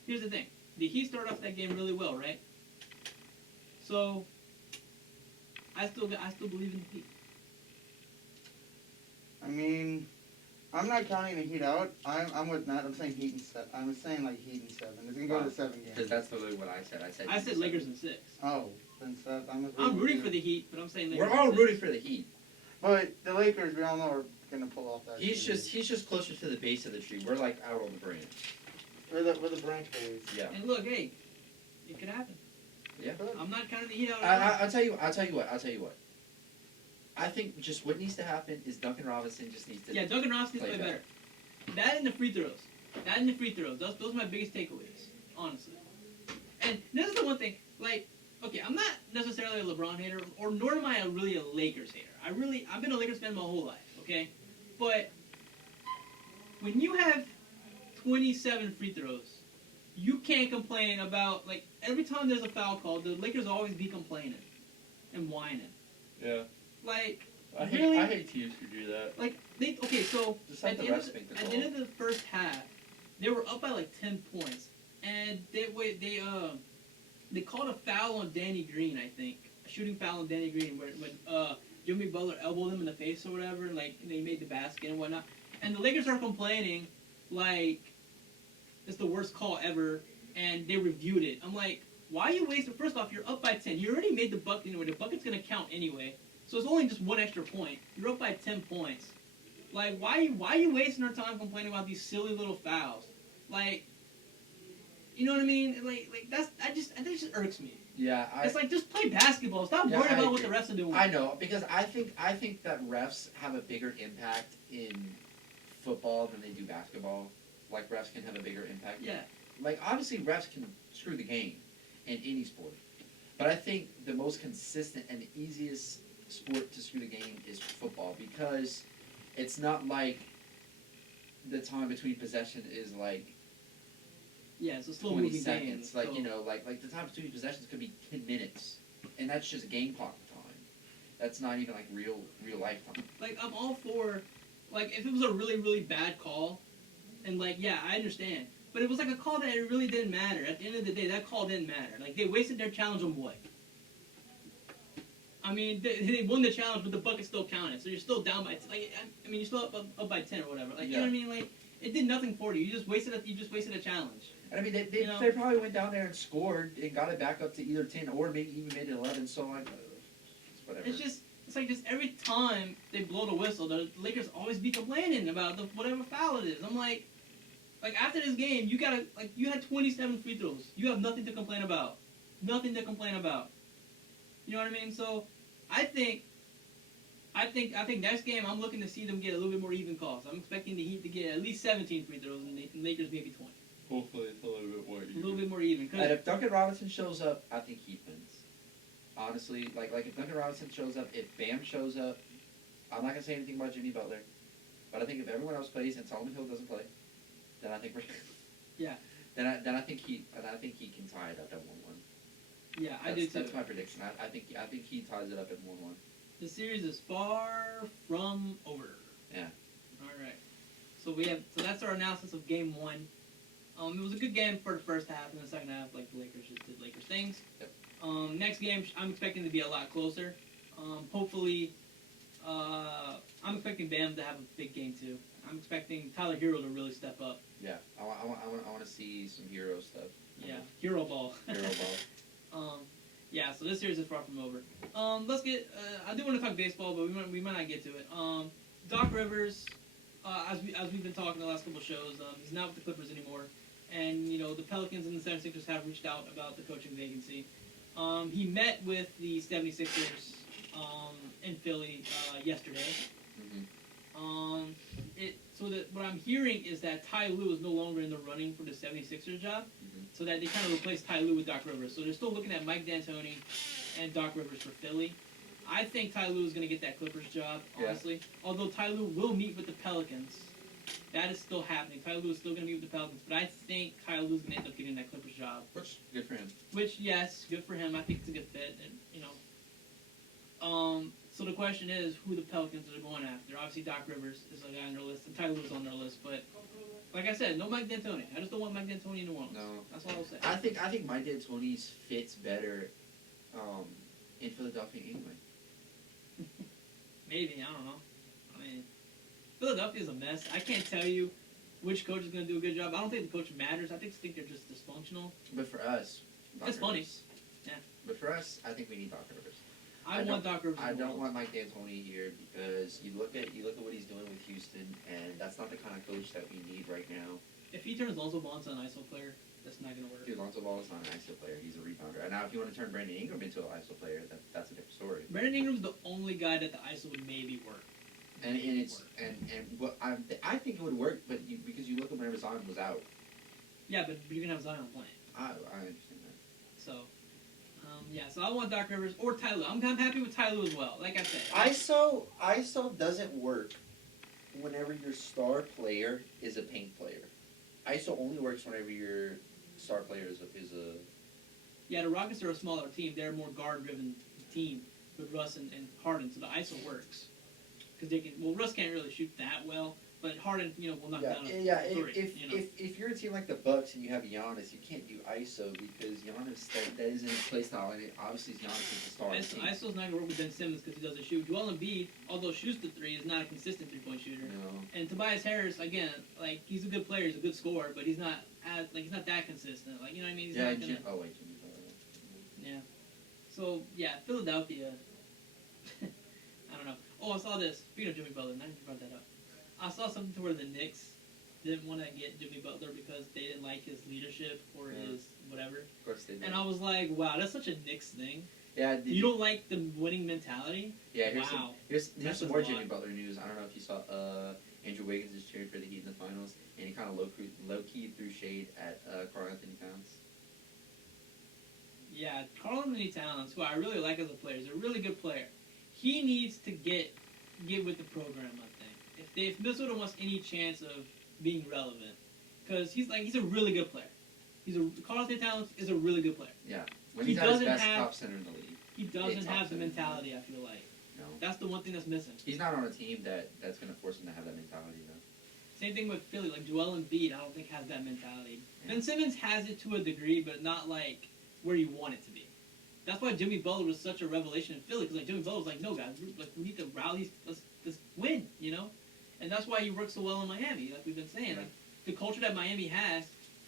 here's the thing: the Heat started off that game really well, right? So I still believe in the Heat. I mean, I'm not counting the Heat out. I'm with Matt. I'm saying Heat in 7. I'm saying like Heat in 7. It's gonna go to 7 games. Because that's literally what I said. I said Lakers in 6. Oh, then 7. I'm rooting for the Heat, but I'm saying Lakers. We're all in 6. rooting for the Heat. But the Lakers, we all know, are gonna pull off that. He's just closer to the base of the tree. We're like out on the branch. We're the branch boys. Yeah. And look, hey, it could happen. Yeah. I'm not counting the Heat out. I'll tell you what. I think just what needs to happen is Duncan Robinson just needs to. Yeah, Duncan Robinson needs to play better. That and the free throws. Those are my biggest takeaways, honestly. And this is the one thing, like, okay, I'm not necessarily a LeBron hater, or nor am I really a Lakers hater. I've been a Lakers fan my whole life, okay? But when you have 27 free throws, you can't complain about, like, every time there's a foul call, the Lakers always be complaining and whining. Yeah. Like, I really? hate teams who do that. Like, so at the end of the first half, they were up by like 10 points, and they called a foul on Danny Green, I think, a shooting foul on Danny Green, when Jimmy Butler elbowed him in the face or whatever, and like they made the basket and whatnot, and the Lakers are complaining like it's the worst call ever, and they reviewed it. I'm like, why are you wasting? First off, you're up by 10. You already made the bucket anyway. The bucket's gonna count anyway. So it's only just one extra point. You're up by 10 points. Like, why are you wasting our time complaining about these silly little fouls? Like, you know what I mean? Like that just irks me. Yeah. It's like, just play basketball. Stop worrying about what the refs are doing. I know, because I think that refs have a bigger impact in football than they do basketball. Like, refs can have a bigger impact. Yeah. Like, obviously, refs can screw the game in any sport. But I think the most consistent and the easiest sport to screw the game is football, because it's not like the time between possession is like it's a slow 20 moving seconds. game. Like, you know, like the time between possessions could be 10 minutes, and that's just game clock time. That's not even like real life time. Like, I'm all for, like, if it was a really, really bad call, and like, yeah, I understand, but it was like a call that it really didn't matter. At the end of the day, that call didn't matter. Like, they wasted their challenge on what? I mean, they won the challenge, but the bucket still counted. So you're still down by, like, I mean, you're still up by 10 or whatever. Like, you know what I mean? Like, it did nothing for you. You just wasted a challenge. And I mean, they probably went down there and scored and got it back up to either 10 or maybe even made it 11. So like, it's whatever. It's like just every time they blow the whistle, the Lakers always be complaining about whatever foul it is. I'm like, Like after this game, you had 27 free throws. You have nothing to complain about. Nothing to complain about. You know what I mean? So, I think next game I'm looking to see them get a little bit more even calls. I'm expecting the Heat to get at least 17 free throws and the Lakers maybe 20. Hopefully it's a little bit more even. A little bit more even. And if Duncan Robinson shows up, I think Heat wins. Honestly, like if Duncan Robinson shows up, if Bam shows up, I'm not gonna say anything about Jimmy Butler, but I think if everyone else plays and Solomon Hill doesn't play, then I think we're Yeah. Then I think he can tie it up at 1-1. Yeah, I do too. That's my prediction. I think he ties it up at 1-1. The series is far from over. Yeah. All right. So that's our analysis of Game 1. It was a good game for the first half, and the second half, like the Lakers just did Lakers things. Yep. Next game, I'm expecting to be a lot closer. Hopefully, I'm expecting Bam to have a big game too. I'm expecting Tyler Hero to really step up. Yeah. I want to see some hero stuff. Yeah, Hero ball. Hero ball. Yeah, so this series is far from over. Let's get. I do want to talk baseball, but we might not get to it. Doc Rivers, as we've been talking the last couple of shows, he's not with the Clippers anymore, and the Pelicans and the 76ers have reached out about the coaching vacancy. He met with the 76ers in Philly yesterday. Mm-hmm. What I'm hearing is that Ty Lue is no longer in the running for the 76ers job, so that they kind of replaced Ty Lue with Doc Rivers. So they're still looking at Mike D'Antoni and Doc Rivers for Philly. I think Ty Lue is going to get that Clippers job, honestly. Yeah. Although Ty Lue will meet with the Pelicans. That is still happening. Ty Lue is still going to meet with the Pelicans, but I think Ty Lue is going to end up getting that Clippers job. Which, good for him. Which, yes, good for him. I think it's a good fit, and So the question is who the Pelicans are going after. Obviously, Doc Rivers is a guy on their list, and Ty Lue's on their list. But like I said, no Mike D'Antoni. I just don't want Mike D'Antoni in New Orleans. No, that's all I'll say. I think Mike D'Antoni's fits better in Philadelphia anyway. Maybe, I don't know. I mean, Philadelphia's a mess. I can't tell you which coach is going to do a good job. I don't think the coach matters. I think they're just dysfunctional. But for us, it's funny. Yeah. But for us, I think we need Doc Rivers. I want Doc Rivers. I don't want Mike D'Antoni here because you look at what he's doing with Houston, and that's not the kind of coach that we need right now. If he turns Lonzo Ball into an ISO player, that's not going to work. Dude, Lonzo Ball is not an ISO player. He's a rebounder. And now, if you want to turn Brandon Ingram into an ISO player, that's a different story. Brandon Ingram's the only guy that the ISO would maybe work. And what I think it would work, but because you look at whenever Zion was out. Yeah, but you're gonna have Zion playing. I understand that. So. So I want Doc Rivers or Ty Lue. I'm happy with Ty Lue as well. Like I said, ISO doesn't work whenever your star player is a paint player. ISO only works whenever your star player is a. Yeah, the Rockets are a smaller team. They're a more guard-driven team with Russ and Harden, so the ISO works because they can. Well, Russ can't really shoot that well, but Harden, will knock down a three. If you're a team like the Bucks and you have Giannis, you can't do ISO because Giannis that isn't his play style, and obviously Giannis is the star. ISO's not going to work with Ben Simmons because he doesn't shoot. Joel Embiid, although shoots the three, is not a consistent three-point shooter. No. And Tobias Harris, again, he's a good player, he's a good scorer, but he's not he's not that consistent. You know what I mean? He's not gonna, Jimmy. Yeah. So Philadelphia. I don't know. Oh, I saw this. Speaking of Jimmy Butler, now you brought that up. I saw something to where the Knicks didn't want to get Jimmy Butler because they didn't like his leadership or his whatever. Of course they did. And I was like, wow, that's such a Knicks thing. Yeah. You don't like the winning mentality? Yeah. Here's some more Jimmy Butler news. I don't know if you saw. Andrew Wiggins is cheering for the Heat in the finals, and he kind of low-key threw shade at Karl Anthony Towns. Yeah, Karl Anthony Towns, who I really like as a player, is a really good player. He needs to get with the program, I think. If Minnesota wants any chance of being relevant, because he's a really good player. Karl Anthony Towns is a really good player. Yeah, when he's at his best, top center in the league. He doesn't have the mentality, I feel like. No. That's the one thing that's missing. He's not on a team that's going to force him to have that mentality, though. Same thing with Philly. Joel Embiid, I don't think has that mentality. Yeah. Ben Simmons has it to a degree, but not where you want it to be. That's why Jimmy Butler was such a revelation in Philly, because Jimmy Butler was like, no guys, we need to rally, let's win, and that's why he works so well in Miami, like we've been saying. Right. The culture that Miami has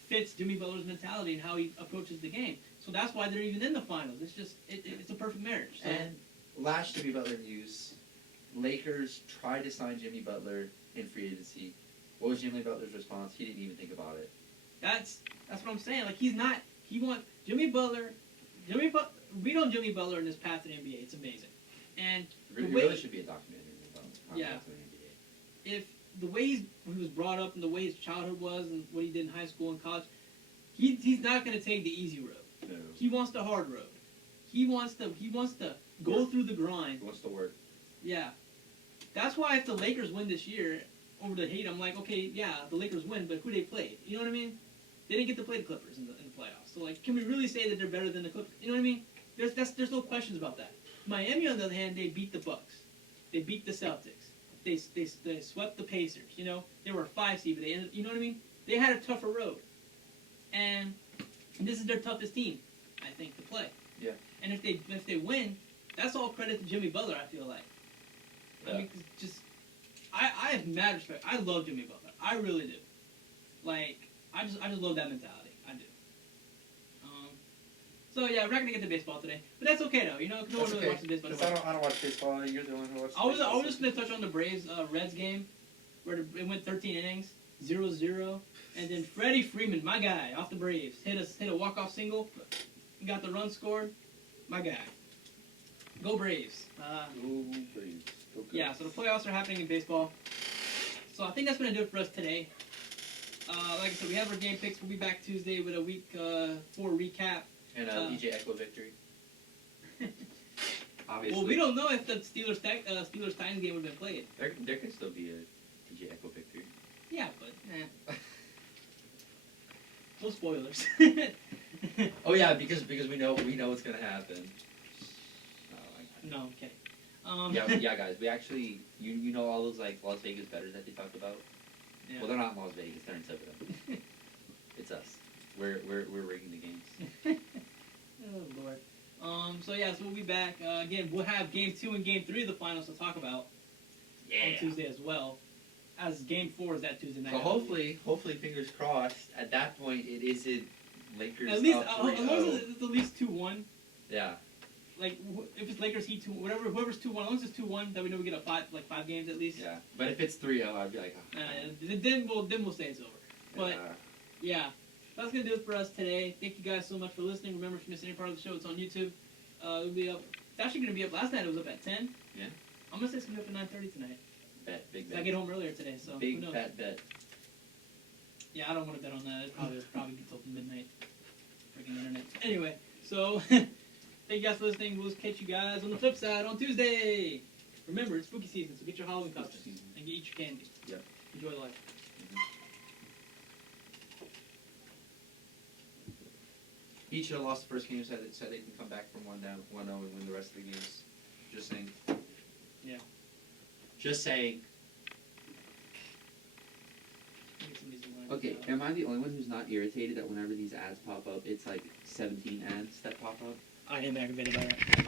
fits Jimmy Butler's mentality and how he approaches the game. So that's why they're even in the finals. It's just it's a perfect marriage. So. And last Jimmy Butler news, Lakers tried to sign Jimmy Butler in free agency, What was Jimmy Butler's response? He didn't even think about it. That's what I'm saying. Like he's not. He wants Jimmy Butler. We know Jimmy Butler in his path to the NBA. It's amazing. And It the way, really should be a documentary about how he Yeah. got to the NBA. if the way he was brought up and the way his childhood was and what he did in high school and college, he's not going to take the easy road. No. He wants the hard road. He wants to go through the grind. He wants to work. Yeah. That's why if the Lakers win this year over the Heat, I'm like, okay, yeah, the Lakers win, but who they played? You know what I mean? They didn't get to play the Clippers in the playoffs. So like, can we really say that they're better than the Clippers? You know what I mean? There's no questions about that. Miami, on the other hand, they beat the Bucks. They beat the Celtics. They swept the Pacers. You know, they were a 5 seed, but they ended. You know what I mean? They had a tougher road, and this is their toughest team, I think, to play. Yeah. And if they win, that's all credit to Jimmy Butler. I feel like. I mean, I have mad respect. I love Jimmy Butler. I really do. Like, I just love that mentality. I do. So yeah, we're not gonna get to baseball today, but that's okay though. You know, no one really watches baseball. I don't watch baseball. You're the one who watches. I was just gonna touch on the Braves Reds game, where it went 13 innings, 0-0, and then Freddie Freeman, my guy, off the Braves, hit a walk-off single, got the run scored. My guy. Go Braves. Go Braves. Go Yeah, so the playoffs are happening in baseball. So I think that's going to do it for us today. Like I said, we have our game picks. We'll be back Tuesday with a week 4 recap. And DJ Echo victory. Obviously. Well, we don't know if the Steelers-Titans game would have been played. There can still be a DJ Echo victory. Yeah, but no spoilers. Oh yeah, because we know what's gonna happen. No, okay. Yeah, guys. We actually, you know all those like Las Vegas bettors that they talked about. Yeah. Well, they're not in Las Vegas. They're in Thibodaux. It's us. We're rigging the games. Oh Lord. So yeah, so we'll be back again. We'll have Game 2 and Game 3 of the finals to talk about on Tuesday as well. As Game 4 is that Tuesday night. So hopefully, fingers crossed. At that point, it isn't Lakers. At least up as long 3-0. as it's at least 2-1. Yeah. Like if it's Lakers Heat 2, whoever's 2-1, as long as it's 2-1, then we know we get 5 games at least. Yeah. But if it's 3-0, I'd be like, oh, then we'll say it's over. But yeah, that's gonna do it for us today. Thank you guys so much for listening. Remember, if you missed any part of the show, it's on YouTube. It'll be up. It's actually gonna be up. Last night it was up at 10. Yeah. I'm gonna say it's gonna be up at 9:30 tonight. Big 'Cause I bet. get home earlier today, so Big who knows? fat bet. Yeah, I don't want to bet on that. It'll probably be till midnight. Freaking internet. Anyway, so thank you guys for listening. We'll catch you guys on the flip side on Tuesday. Remember, it's spooky season, so get your Halloween costumes and eat your candy. Yep. Enjoy life. Each should have lost the first game, said they can come back from 1-0 and win the rest of the games. Just saying. Yeah. Just saying. Maybe somebody's lying Okay, about it. am I the only one who's not irritated that whenever these ads pop up, it's like 17 ads that pop up? I am aggravated by that.